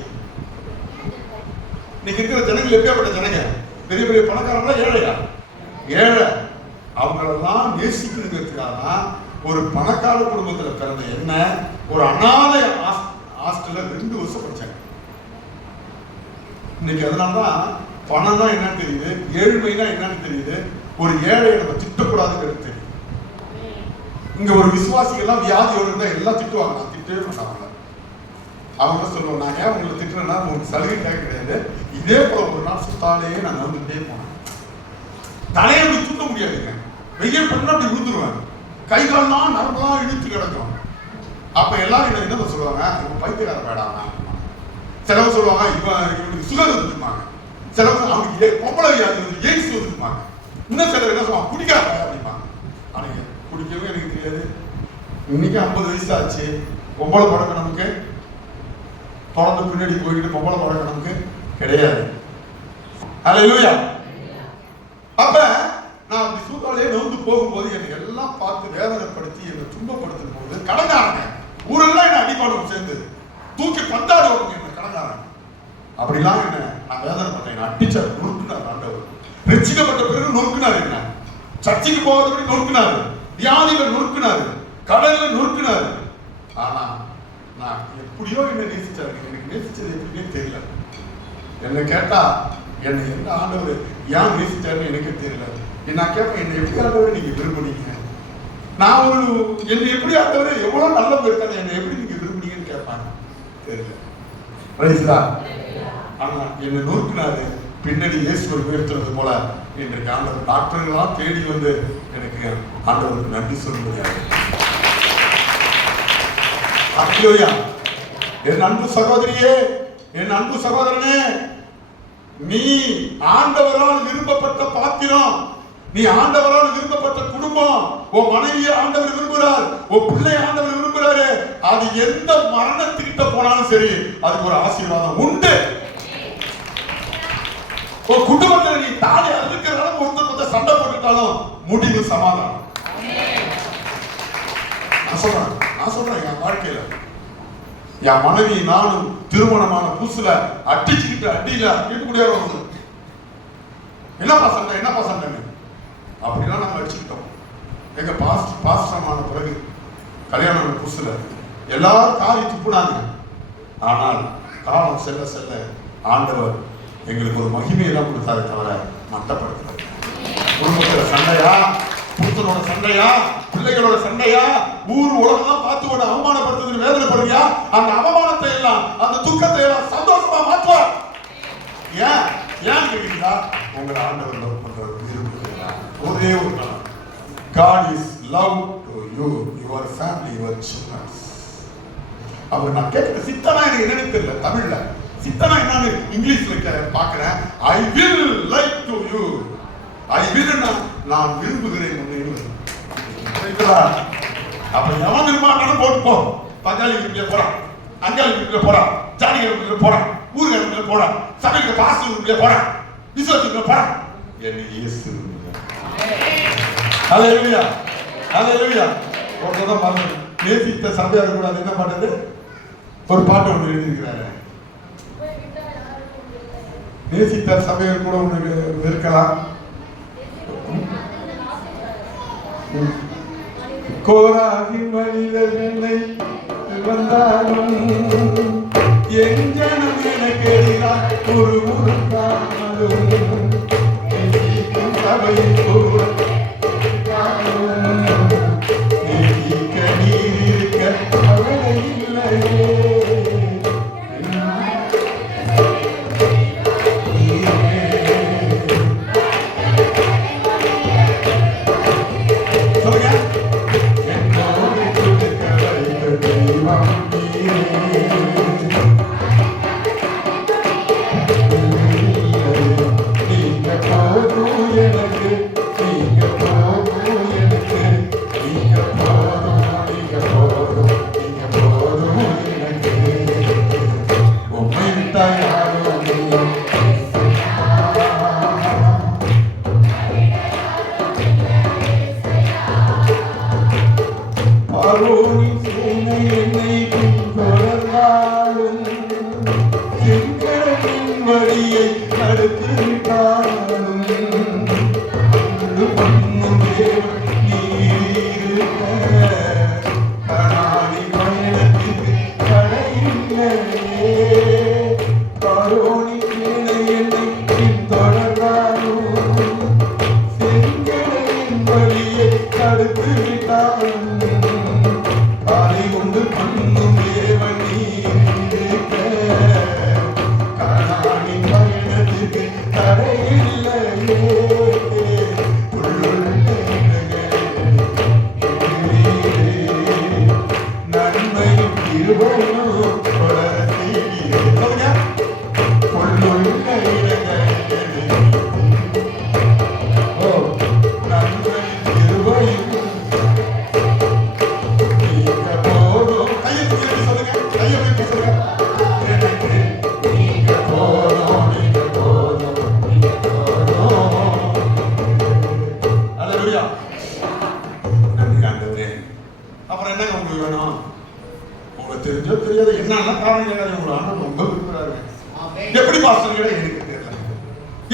இன்னைக்கு இருக்கிற ஜனங்கள் எப்படியாப்பட்ட ஜனங்க? பெரிய பெரிய பணக்காரங்களா ஏழையா? ஏழை. அவங்களெல்லாம் நேசிக்கிறதுக்காக ஒரு பணக்கார குடும்பத்துல பிறந்த என்ன ஒரு அனாத ஹாஸ்டல்ல 2 வருஷம் படிச்சாங்க. இன்னைக்கு அதனாலதான் பணம் தான் என்னன்னு தெரியுது, ஏழ்மைனா என்னன்னு தெரியுது, ஒரு ஏழையை நம்ம திட்டக்கூடாதுங்கிறது தெரியுது. இங்க ஒரு விசுவாசிகள்லாம் வியாதியோடு இருந்தா எல்லாம் திட்டுவாங்க. நான் திட்டவே மாட்டாங்க. அவங்க சொல்லுவோம், நான் ஏன் உங்களை திட்டுறேன்னா உங்களுக்கு சலுகைக்காக கிடையாது, இதே போல ஒரு நாள் சுத்தாலே நான் வந்துட்டே போனேன். தலையை அப்படி தூக்க முடியாதுங்க. வெயில் பண்ணா அப்படி விழுந்துருவேன். கை கால்லாம் நரம்பெல்லாம் இழுத்து கிடக்கும். அப்ப எல்லாரும் என்ன சொல்லுவாங்க? இவன் பைத்தியக்கார பேடாம. சிலவங்க சொல்லுவாங்க இவனுக்கு சுகர் வந்துருப்பாங்க. சிலவங்க அவனுக்கு பொம்பளை வியாதி வந்து எய்ட்ஸ் வந்துருப்பாங்க. இன்னும் சிலர் என்ன சொல்லுவாங்க? குடிக்காத அப்படிம்பாங்க. ஆனால் குடிக்கவே எனக்கு தெரியாது. இன்னைக்கு 50 வயசு ஆச்சு. பொம்பளை பழக்கம் நமக்கு தொடர்ந்து பின்னாடி போய்கிட்டு பொம்பளை பழக்கம் நமக்கு கிடையாது. ஹல்லேலூயா. அப்ப நான் அப்படி சூழ்நிலையே நோந்து போகும்போது என்னை எல்லாம் பார்த்து வேதனைப்படுத்தி என்னை துன்பப்படுத்தும் போது கடங்காரங்க ஊரெல்லாம் என்ன அடிப்பாடும் சேர்ந்து தூக்கி பந்தாடுவாங்க என்ன கடங்காரங்க. அப்படிலாம் என்ன நான் வேதனைப்பட்டேன். அடிச்சார், நொறுக்குனார் ஆண்டவர். ரட்சிக்கப்பட்ட பிறகு நொறுக்குனார். என்ன சர்ச்சைக்கு போவதற்கு நொறுக்குனாரு, வியாதிகள் நொறுக்குனாரு, கடல்ல நொறுக்குனாரு. ஆனா நான் எப்படியோ என்ன நேசிச்சாரு. எனக்கு நேசிச்சது எப்படின்னே தெரியல. என்ன கேட்டா என்னை எந்த ஆண்டவர் ஏன் நேசிச்சாருன்னு எனக்கே தெரியல. நான் கேட்பேன், என்னை எப்படி ஆண்டவர் நீங்க விரும்புனீங்க? நான் என்னை எப்படி ஆண்டவர் எவ்வளவு நல்லவங்க இருக்காங்க, என்னை எப்படி நீங்க விரும்புனீங்கன்னு கேட்பாங்க. தெரியல. ஆனா என்னை நோக்கினாரு. பின்னாடி இயேசுவை உயர்த்துறது போல இன்றைக்கு ஆண்டவர் டாக்டர்களாம் தேடி வந்து எனக்கு ஆண்டவருக்கு நன்றி சொல்ல முடியாது. ஹல்லேலூயா. என் அன்பு சகோதரியே, என் அன்பு சகோதரனே, நீ ஆண்டவரால் விரும்பப்பட்ட பாத்திரம். நீ ஆண்டவரால் விரும்பப்பட்ட குடும்பம். உன் மனைவியை ஆண்டவர் விரும்புகிறார், உன் பிள்ளை ஆண்டவர் விரும்புகிறாரு. அது எந்த மரணத்துக்கிட்ட போனாலும் சரி அதுக்கு ஒரு ஆசீர்வாதம் உண்டு. உன் குடும்பத்தில் நீ தாலி அறுக்கிறதாலும் ஒருத்தர் சண்டை போட்டுட்டாலும் முடிவு சமாதானம். நான் சொல்றேன் என் வாழ்க்கையில என் மனைவி நானும் திருமணமான புதுசுல அடிச்சுக்கிட்டு அடியில கேட்கக்கூடிய என்னப்பா சண்டை அப்படிலாம் நாங்கள் அடிச்சுக்கிட்டோம். எங்க பாஸ்டமான பிறகு கல்யாணம் புதுசுல எல்லாரும் காரி துப்புனாங்க. ஆனால் காலம் செல்ல செல்ல ஆண்டவர் எங்களுக்கு ஒரு மகிமையெல்லாம் கொடுத்தாரு தவிர மட்டப்படுத்துறாரு. குடும்பத்துல சண்டையா, புருஷனோட சண்டையா, பிள்ளைகளோட சண்டையா, ஊர் உலகம் பார்த்து ஒரு அவமானப்படுத்துறதுக்கு வேதனைப்படுறியா, அந்த அவமானத்தை எல்லாம் அந்த துக்கத்தை எல்லாம் சந்தோஷமா மாற்றுவார். ஏன் ஏன் கேட்டீங்களா? உங்களை ஆண்டவர் லவ் பண்றது விரும்புகிறார். ஒரே ஒரு நாள் God is love to you, your family, your children. அவர் நான் கேட்கிற சித்தனா எனக்கு என்னன்னு தெரியல. தமிழ்ல சித்தனா என்னன்னு இங்கிலீஷ்ல பாக்குறேன். I will like to you. I will நான் விரும்புகிறேன் உன்னை. அப்ப எவன் விரும்பாட்டாலும் போட்டு போ. பங்காளி வீட்டுல போறான், அங்காளி வீட்டுல போறான், ஜாதிகள் வீட்டுல போறான், ஊர்கள் வீட்டுல போறான், சபைக்கு பாஸ்டர் வீட்டுல போறான், விசுவாசிக்குள்ள போறான். என்ன இயேசு. ஹalleluya ஹalleluya. ஒருத்தர பாருங்க, நேசித்த சபையார் கூட என்ன பாட்டது? ஒரு பாட்டு ஒன்று எழுதியிருக்கிறாரு. நேசித்த சபையார் கூட உனக்கு இருக்கலாம். கோராகின் மனிதர்களை வந்தாலும் என் ஜனம் எனக்கு எதிராக ஒரு முறுக்காமலும் சபையை கூட நீர் இருக்க அவனை இல்லையே. அப்புறம் என்னங்க உங்களுக்கு வேணும்? உங்களுக்கு தெரிஞ்சோ தெரியாத என்னன்னா காரணம் கேட்காது. உங்களை ஆண்டவர் ரொம்ப விரும்புறாரு. எப்படி பாஸ்டர் கேட்டா எனக்கு தெரியல.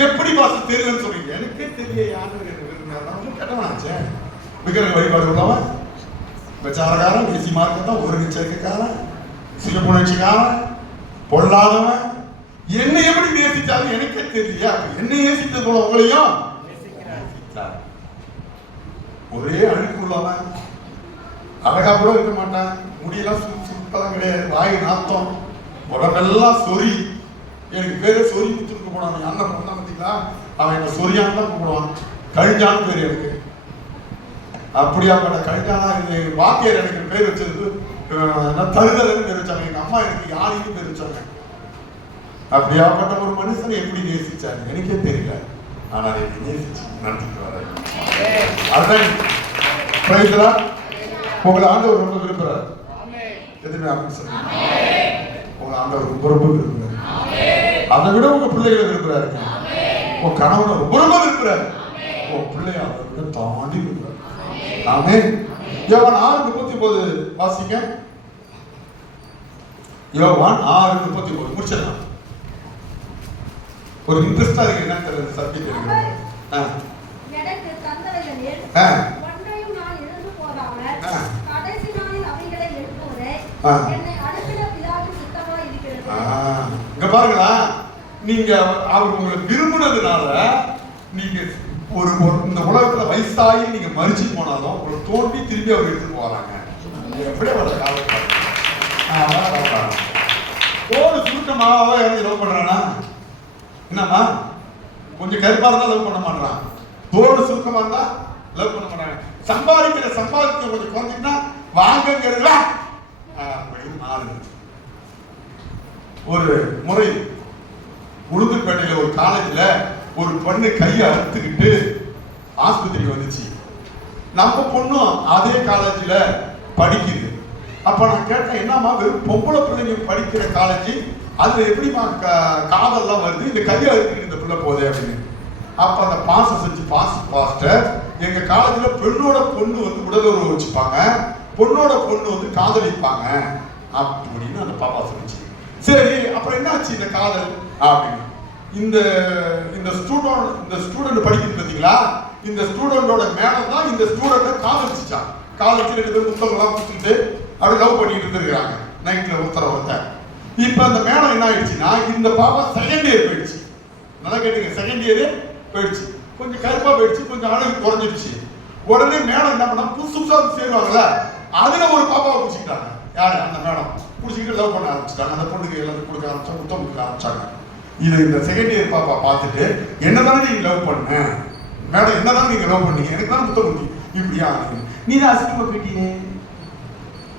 எப்படி பாஸ்டர் தெரியலன்னு சொல்றீங்க? எனக்கே தெரிய ஆண்டவர் எனக்கு விரும்புறாரு. நான் கேட்டவனாச்சே. விக்கிரக வழிபாடு உள்ளவன், விசாரக்காரன், வீசி மார்க்கத்தான், ஒரு நிச்சயக்காரன், சுய புணர்ச்சிக்காரன், பொல்லாதவன், என்னை எப்படி நேசிச்சாலும் எனக்கே தெரியல. என்னை நேசித்தது போல உங்களையும் ஒரே அழுக்கு உள்ளவன், அழகா கூட இருக்க மாட்டான், முடியெல்லாம் சுத்தம் கிடையாது, வாய் நாத்தம், உடம்பெல்லாம் சொறி. எனக்கு பேரே சொறி குத்துட்டு போனான். அண்ணன் பண்ணா பார்த்தீங்களா, அவன் என்ன சொரியான்னு தான் கூப்பிடுவான். கழிஞ்சான்னு பேர் எனக்கு. அப்படியாப்பட்ட கழிஞ்சானா வாத்தியார் எனக்கு பேர் வச்சது தருதலன்னு பேர் வச்சாங்க. எங்க அம்மா எனக்கு யானைன்னு பேர் வச்சாங்க. அப்படியாப்பட்ட ஒரு மனுஷனை எப்படி நேசிச்சாரு எனக்கே தெரியல. ஆனால் என்னை நேசிச்சு நடத்திட்டு வர அதுதான் உங்களை ஆண்டவர் ரொம்ப விரும்புறாரு. எதுவுமே அப்படின்னு சொல்லுங்க. உங்களை ஆண்டவர் ரொம்ப ரொம்ப விரும்புறாரு. அதை விட உங்க பிள்ளைகளை விரும்புறாரு. உங்க கணவனை ரொம்ப ரொம்ப விரும்புறாரு. உங்க பிள்ளைய அதை விட தாண்டி விரும்புறாரு. ஆமென். யோவான் 6:39 வாசிங்க. யோவான் 6:39 முடிச்சிடலாம். ஒரு இன்ட்ரெஸ்டா இருக்கு. என்ன தெரியல சப்ஜெக்ட் இருக்கு. எனக்கு தந்தவைகளில் ஒன்றையும் நான் இழந்து போகாமல் கடைசி நாளில் அவைகளை எழுப்புவதை என்னை அனுப்பின பிதாவின் சித்தமாய் இருக்கிறது. இங்க பாருங்களா, நீங்க அவர் உங்களை விரும்பினதுனால நீங்க ஒரு இந்த உலகத்துல வயசாகி நீங்க மறிச்சு போனாலும் உங்களை தோண்டி திரும்பி அவர் எடுத்துட்டு போறாங்க. எப்படியே வர காலம் தோடு சுருக்கமாவே இறங்கி லவ் பண்றானா? என்னம்மா கொஞ்சம் கருப்பா இருந்தா லவ் பண்ண மாட்டான், தோடு சுருக்கமா இருந்தா லவ் பண்ண மாட்டாங்க. சம்பாதிக்க கொஞ்சம் குறைஞ்சிட்டா வாங்கங்கிறதுல அப்படின்னு மாறுது. ஒரு முறை உளுந்தூர்பேட்டையில ஒரு காலேஜ்ல ஒரு பொண்ணு கையை அறுத்துக்கிட்டு ஆஸ்பத்திரி வந்துச்சு. நம்ம பொண்ணும் அதே காலேஜ்ல படிக்குது. அப்ப நான் கேட்டேன், என்னம்மா வெறும் பொம்பளை பிள்ளைங்க படிக்கிற காலேஜ், அதுல எப்படிமா காதல்லாம் வருது, இந்த கையை அறுத்துக்கிட்டு இந்த பிள்ளை போதே அப்படின்னு. அப்ப அந்த பாஸ்டர் எங்க காலேஜ்ல பெண்ணோட பொண்ணு வந்து உடலுறவு வச்சுப்பாங்க, பொண்ணோட பொண்ணு வந்து காதலிப்பாங்க அப்படின்னு அந்த பாப்பா சொல்லிச்சு. சரி, அப்புறம் என்னாச்சு இந்த காதல் அப்படின்னு. இந்த ஸ்டூடெண்ட் படிக்கிறது பார்த்தீங்களா, இந்த ஸ்டூடெண்டோட மேடம் தான் இந்த ஸ்டூடெண்ட்டை காதலிச்சான். காதலிச்சு 2 பேரும் புத்தகம்லாம் கொடுத்துட்டு அப்படி லவ் பண்ணிட்டு இருந்திருக்கிறாங்க நைட்ல ஒருத்தர். இப்ப அந்த மேடம் என்ன ஆயிடுச்சுன்னா, இந்த பாப்பா செகண்ட் இயர் போயிடுச்சு. நல்லா கேட்டுங்க, செகண்ட் இயர் போயிடுச்சு. கொஞ்சம் கருப்பா போயிடுச்சு, கொஞ்சம் அழகு குறைஞ்சிடுச்சு. உடனே மேடம் என்ன பண்ணா, புதுசா சேருவாங்கல்ல, அதுல ஒரு பாப்பாவை பிடிச்சிக்கிட்டாங்க. யாரு? அந்த மேடம் பிடிச்சிக்கிட்டு லவ் பண்ண ஆரம்பிச்சிட்டாங்க. அந்த பொண்ணுக்கு எல்லாத்தையும் கொடுக்க ஆரம்பிச்சா, புத்தகம் கொடுக்க ஆரம்பிச்சாங்க. இது இந்த செகண்ட் இயர் பாப்பா பார்த்துட்டு, என்னதானே நீங்க லவ் பண்ண மேடம், என்னதான் நீங்க லவ் பண்ணீங்க, எனக்கு தான் புத்தகம் கொடுத்தீங்க, இப்படியா நீ தான் அசிங்கமா போயிட்டியே,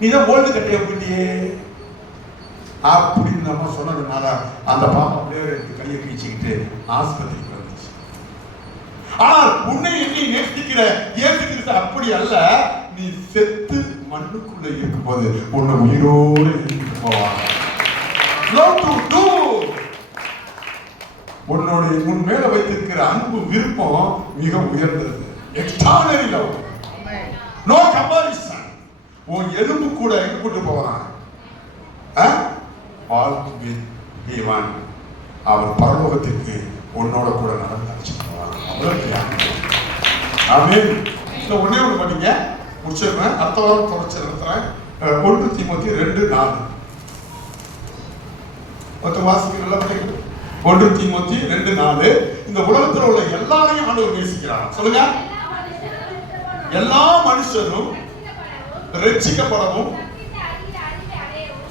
நீ தான் ஓல்டு கட்டையா போயிட்டியே அப்படின்னு நம்ம சொன்னதுனால அந்த பாப்பா அப்படியே கையை கீழ்ச்சிக்கிட்டு ஆஸ்பத்திரிக்கு வந்துச்சு. ஆனால் உன்னை என்னை நேசிக்கிற இயேசு கிறிஸ்து அப்படி அல்ல, நீ செத்து மண்ணுக்குள்ள இருக்கும்போது உன்னை உயிரோடு இழுத்துட்டு போவாங்க. உன்னோட உன் மேல வைத்திருக்கிற அன்பு விருப்பம் மிக உயர்ந்தது. Extraordinary love, no comparison. உன் எலும்பு கூட எங்க கூட்டு போவான்? அவர் பரலோகத்திற்கு உன்னோட கூட நடந்து போவாங்க. ஒன்னே ஒண்ணு பண்ணீங்க முடிச்சிருந்தேன். அடுத்த வாரம் தொடர்ச்சி நடத்துறேன். 1 தீமோத்தேயு 2:4 வாசிக்க நல்லா படிக்கணும். 1 தீமோத்தேயு 2:4. இந்த உலகத்தில் உள்ள எல்லாரையும் ஆண்டவர் நேசிக்கிறார். சொல்லுங்க, எல்லா மனுஷரும் ரட்சிக்கப்படவும்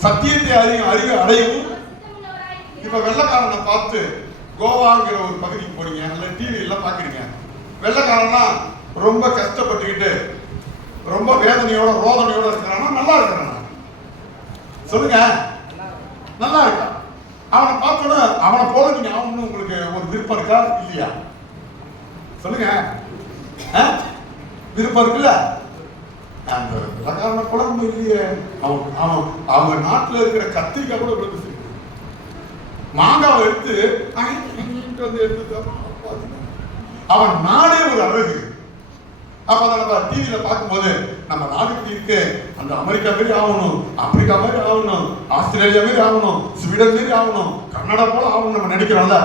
சத்தியத்தை அறிவை அடையவும். இப்ப வெள்ளக்காரனை பார்த்து கோவாங்கிற ஒரு பகுதிக்கு போறீங்க, அல்ல டிவி எல்லாம் பாக்குறீங்க. வெள்ளக்காரனா ரொம்ப கஷ்டப்பட்டுக்கிட்டு ரொம்ப வேதனையோட ரோதனையோட இருக்கிறானா, நல்லா இருக்கிறானா? சொல்லுங்க, நல்லா இருக்கா? அவனை பார்த்தோன்னா அவனை போல நீங்க ஆகணும்னு உங்களுக்கு ஒரு விருப்பம் இருக்கா இல்லையா? சொல்லுங்க, விருப்பம் இருக்குல்ல? அந்த வெள்ளக்காரனை போல நம்ம இல்லையே. அவங்க நாட்டுல இருக்கிற கத்திரிக்காய் கூட உங்களுக்கு மாங்காவை எடுத்து அவன் நாடே ஒரு அழகு. அப்ப நம்ம டிவியில பார்க்கும்போது நம்ம நாடு இருக்கு, அந்த அமெரிக்கா மாதிரி ஆகணும், ஆப்பிரிக்கா மாதிரி ஆகணும், ஆஸ்திரேலியா மாதிரி ஆகணும், ஸ்வீடன் மாதிரி ஆகணும், கன்னடா போல ஆகணும் நம்ம நினைக்கிறோம்ல.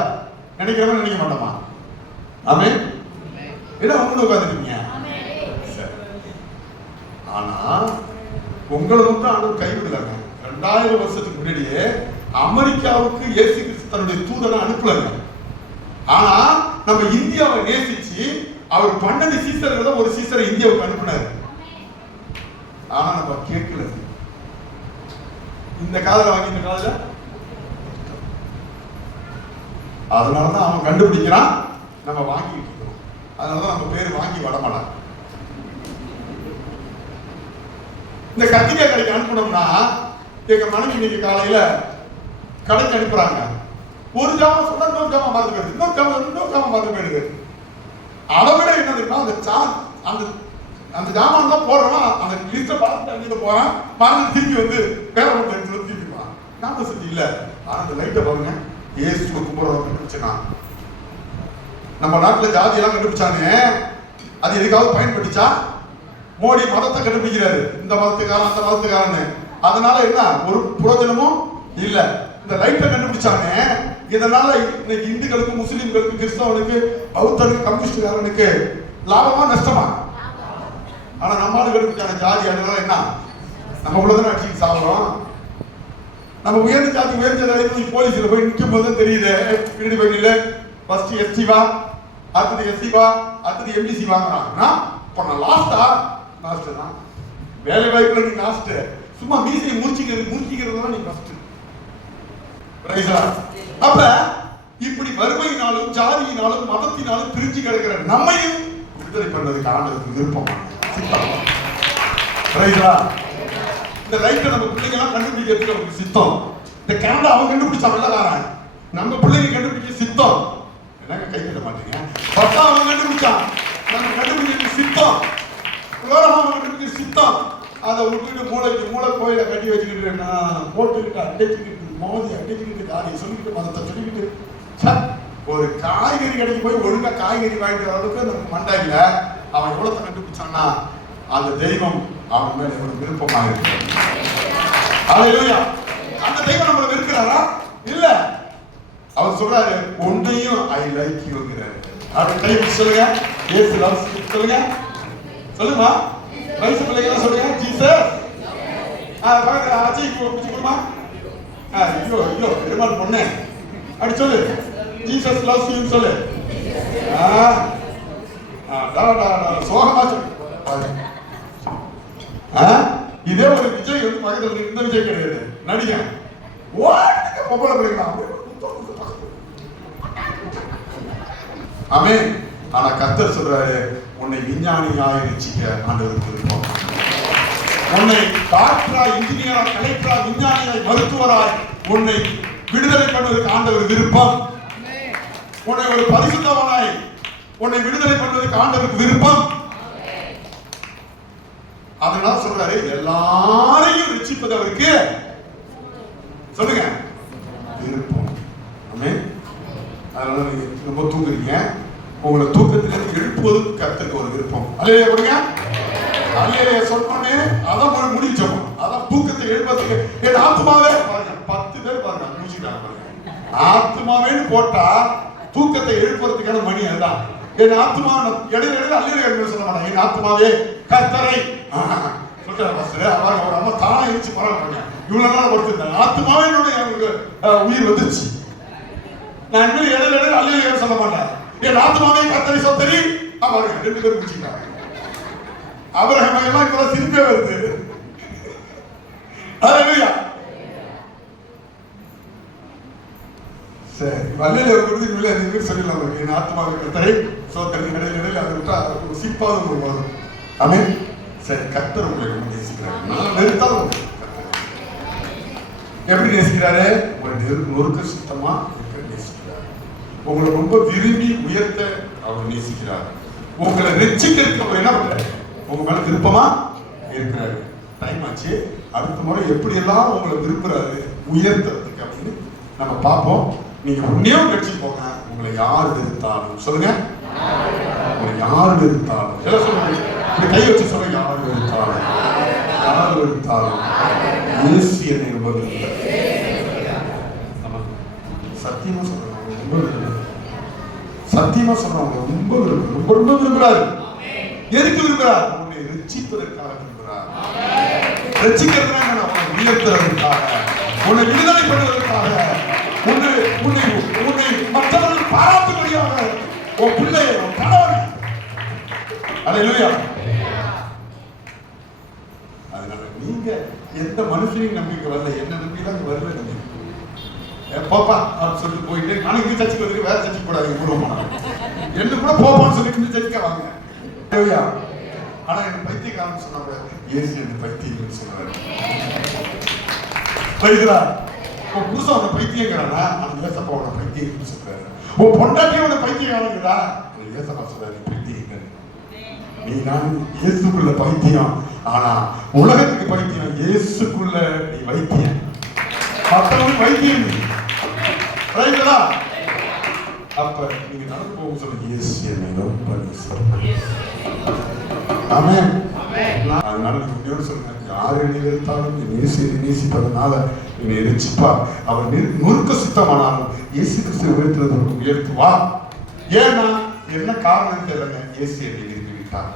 நினைக்கிறோம் நினைக்க மாட்டோமா? ஆமே என்ன உங்களுக்கு உட்காந்துருக்கீங்க? ஆனா உங்களை வந்து ஆண்டவர் கைவிடலாங்க. 2000 வருஷத்துக்கு முன்னாடியே அமெரிக்காவுக்கு இயேசு கிறிஸ்து தன்னுடைய தூதனை அனுப்பலங்க. ஆனா நம்ம இந்தியாவை நேசிச்சு அவர் 12 சீசர்களை ஒரு சீசரை இந்தியாவுக்கு அனுப்பினார். ஆனா நம்ம கேட்கல. இந்த காதல வாங்கி இந்த காதல, அதனாலதான் அவன் கண்டுபிடிக்கிறான், நம்ம வாங்கிட்டு இருக்கோம். அதனாலதான் நம்ம பேரு வாங்கி வடமாட்டான். இந்த கத்திரிக்காய் கடைக்கு அனுப்பணும்னா, எங்க மனைவி இன்னைக்கு காலையில கடைக்கு அனுப்புறாங்க. ஒரு ஜாமான் சொன்னா இன்னொரு ஜாமான் பார்த்து போயிடுது, இன்னொரு ஜாமான் பார்த்து போயிடுது. அதை விட என்ன தெரியுமா, அந்த ஜாமான் தான் போடுறோம், அந்த லிஸ்ட பார்த்துட்டு அங்கிட்டு போறான், மறந்து திரும்பி வந்து வேற ஒரு இடத்துல திரும்பிப்பான். நாம சரி இல்ல. ஆனா அந்த லைட்டை பாருங்க, இயேசுவை கும்பிடுறத கண்டுபிடிச்சா. நம்ம நாட்டுல ஜாதி எல்லாம் கண்டுபிடிச்சானே, அது எதுக்காவது பயன்பட்டுச்சா? மோடி மதத்தை கண்டுபிடிக்கிறாரு, இந்த மதத்துக்காரன் அந்த மதத்துக்காரன்னு. அதனால என்ன ஒரு பிரயோஜனமும் இல்ல. இந்த லைட்டை கண்டுபிடிச்சானே, இதனால இன்னைக்கு இந்துக்களுக்கு, முஸ்லிம்களுக்கு, கிறிஸ்தவனுக்கு, பௌத்தனுக்கு, கம்யூனிஸ்டுக்காரனுக்கு லாபமா நஷ்டமா? ஆனா நம்ம ஆளு கண்டுபிடிச்சான ஜாதி, அதனால என்ன நம்ம உள்ளதானே அடிச்சு சாப்பிடுறோம். நம்ம உயர்ந்த ஜாதி போலீஸ்ல போய் நிற்கும் போது தெரியுது. பின்னாடி வண்டியில ஃபர்ஸ்ட் எஸ்டி வா, அடுத்தது எஸ்சி வா, அடுத்தது எம்டிசி வாங்குறாங்கன்னா இப்போ நான் லாஸ்ட் தான். வேலை வாய்ப்புல நீ லாஸ்ட். சும்மா மீசையை முடிச்சிக்கிறதுலாம் நீ ஃபர்ஸ்ட். அப்ப இப்படி வறுமையினாலும் ஜாதியினாலும் மதத்தினாலும் பிரிஞ்சு கிடக்கிற நம்மையும் விடுதலை பண்றதுக்கு ஆண்டவருக்கு விருப்பம். இந்த லைட்டை நம்ம பிள்ளைங்க எல்லாம் கண்டுபிடிக்கிறதுக்கு அவங்களுக்கு சித்தம். இந்த கேமரா அவங்க கண்டுபிடிச்சா வெள்ளக்காரன், நம்ம பிள்ளைங்க கண்டுபிடிக்க சித்தம். என்னங்க கை தட்ட மாட்டீங்க? பட்டா அவன் கண்டுபிடிச்சான், நம்ம கண்டுபிடிக்க சித்தம். அவன் கண்டுபிடிக்க சித்தம். அதை விட்டுட்டு மூளை கோயில கட்டி வச்சுக்கிட்டு போட்டுக்கிட்டு அடிச்சுக்கிட்டு மோதி அடிச்சுக்கிட்டு காரியை சொல்லிக்கிட்டு மதத்தை சொல்லிக்கிட்டு ஒரு காய்கறி கடைக்கு போய் ஒழுங்கா காய்கறி வாங்கிட்டு வரதுக்கு நமக்கு மண்டாயில அவன் எவ்வளவு கண்டுபிடிச்சான்னா அந்த தெய்வம் அவன் மேல எவ்வளவு விருப்பமா இருக்கு. அந்த தெய்வம் நம்மள இருக்கிறாரா? இல்ல. அவர் சொல்றாரு ஒன்றையும் ஐ லைக் யூங்கிறாரு. அப்படி டைப் சொல்லுங்க. இயேசு லவ்ஸ் சொல்லுங்க. சொல்லுமா வயசு பிள்ளைங்க சொல்லுங்க. ஜீசஸ் ஆச்சி குடிச்சுக்கணுமா? ஐயோ பெருமாள் பொண்ணு அப்படி சொல்லு. ஜீசஸ் லவ்ஸ் யூ சொல்லு. சோகமா சொல்லு. இதே ஒரு விஜய் வந்து பக்கத்தில் இந்த விஜய் கிடையாது, நடிகன். பொம்பளை பிள்ளைங்க ஆமென். ஆனா கர்த்தர் சொல்றாரு உன்னை விஞ்ஞானியாய் ரட்சிக்க ஆண்டவருக்கு விருப்பம். உன்னை டாக்டரா, இன்ஜினியரா, கலெக்டரா, விஞ்ஞானியாய், மருத்துவராய் உன்னை விடுதலை பண்ணுவதற்கு ஆண்டவர் விருப்பம். உன்னை ஒரு பரிசுத்தவனாய் உன்னை விடுதலை பண்ணுவதற்கு ஆண்டவருக்கு விருப்பம். அதனால சொல்றாரு எல்லாரையும் ரட்சிப்பது அவருக்கு சொல்லுங்க விருப்பம். ஆமென். அதனால நீங்க ரொம்ப தூங்குறீங்க, உங்களை தூக்கத்திலிருந்து எழுப்புவதற்கு கர்த்தருக்கு ஒரு விருப்பம். அல்லேலூயா கொடுங்க. அல்லேலூயா சொன்னோனே அதான் முடிச்சோம். அதான் தூக்கத்தை எழுப்பதுக்கு என் ஆத்மாவே பாருங்க 10 பேர் பாருங்க முடிச்சுட்டாங்க பாருங்க. ஆத்மாவேன்னு போட்டா தூக்கத்தை எழுப்புறதுக்கான மணி அதுதான். என் ஆத்மா இடையில அல்லேலூயா சொல்ல மாட்டாங்க. என் ஆத்மாவே கர்த்தரை சொல்றாரு பாஸ்டர். அவங்க ஒரு அம்மா தானா எழுச்சி பரவாயில்ல. இவ்வளவு நாள் கொடுத்திருந்தாங்க. ஆத்மாவே என்னுடைய உயிர் வந்துச்சு. நான் இனிமேல் இடையில அல்லேலூயா சொல்ல மாட்டேன். என் ஆத்மாவே கர்த்தரை சொத்தரி. பாருங்க 2 பேர் முடிச்சுட்டாங்க. ஆபிரகாம் எல்லாம் இப்ப சிரிப்பே வருது. அல்லேலூயா. சரி வல்லையில கொடுத்து இல்லை நீங்க சொல்லலாம். என் ஆத்மாவை கர்த்தரை சொத்தரி. இடையில அதை விட்டா சிப்பாவது வரும். ஆமென். சரி கர்த்தர் உங்களை ரொம்ப நேசிக்கிறாரு. நான் நிறுத்தாலும் எப்படி நேசிக்கிறாரு? உங்களை நொறுக்க சுத்தமா நேசிக்கிறாரு. உங்களை ரொம்ப விரும்பி உயர்த்த அவர் நேசிக்கிறார். உங்களை ரட்சிக்கிறதுக்கு அவர் என்ன பண்றாரு? உங்க மேல விருப்பமா இருக்கிறாரு. டைம் ஆச்சு. அடுத்த முறை எப்படி எல்லாம் உங்களை விரும்புறாரு உயர்த்துறதுக்கு அப்படின்னு நம்ம பார்ப்போம். நீங்க உன்னையும் ரட்சி போங்க. உங்களை யார் வெறுத்தாலும் சொல்லுங்க. உங்களை யார் வெறுத்தாலும் எல்லாம் சொல்லுங்க. இந்த கை வச்சு சொல்ல யார் வெறுத்தாலும் இயேசு என்னை ரொம்ப சத்தியமா சொல்றாங்க. ரொம்ப சத்தியமா சொல்றாங்க. ரொம்ப விரும்புறாரு. எதுக்கு விரும்புறார்? உன்னை ரட்சிப்பதற்காக விரும்புறார். ரட்சிக்கிறதுனா என்ன? உன்னை உயர்த்துறதுக்காக, உன்னை விடுதலை பண்ணுவதற்காக, உன்னை மற்றவர்கள் பாராட்டும்படியாக உன் பிள்ளை உன் கணவன். அல்லேலூயா. அதனால நீங்க எந்த மனுஷனையும் நம்பிக்கை வரல, என்ன நம்பிக்கைலாம் வரல. போப்பா அப்படின்னு சொல்லிட்டு போயிட்டு நானும் இந்த சர்ச்சுக்கு வந்து வேற சர்ச்சுக்கு போடாதீங்க பூர்வமான என்ன கூட போப்பான்னு சொல்லிட்டு இந்த சர்ச்சுக்கே வாங்க. ஆனா எனக்கு பைத்தியக்காரன் சொன்னாங்க. இயேசு எனக்கு பைத்தியம்னு சொன்னாரு. புரியுதா? உன் புருஷன் அவனை பைத்தியங்கிறானா? அந்த ஏசப்பா அவனை பைத்தியம்னு சொல்றாரு. உன் பொண்டாட்டி அவனை பைத்தியக்காரங்கிறா? ஏசப்பா சொல்றாரு பைத்தியங்க. நீ நான் இயேசுக்குள்ள பைத்தியம், ஆனா உலகத்துக்கு பைத்தியம். இயேசுக்குள்ள நீ வைத்தியம், மற்றவங்க வைத்தியம். ரைட்டா? அப்ப நீங்க நடந்து போக சொல்லுங்க. இயேசு என்னை ரொம்ப நேசிக்கிறார். ஆமென். அதனால நீங்க சொல்லுங்க. யார் என்னை வெறுத்தாலும் நேசிப்பதனால என்னை ரட்சிப்பார். அவர் நொறுக்க சுத்தமானாலும் இயேசு கிறிஸ்துவை உயர்த்துவா. ஏன்னா என்ன காரணம் தெரியலங்க. இயேசு என்னை விரும்பி விட்டார்.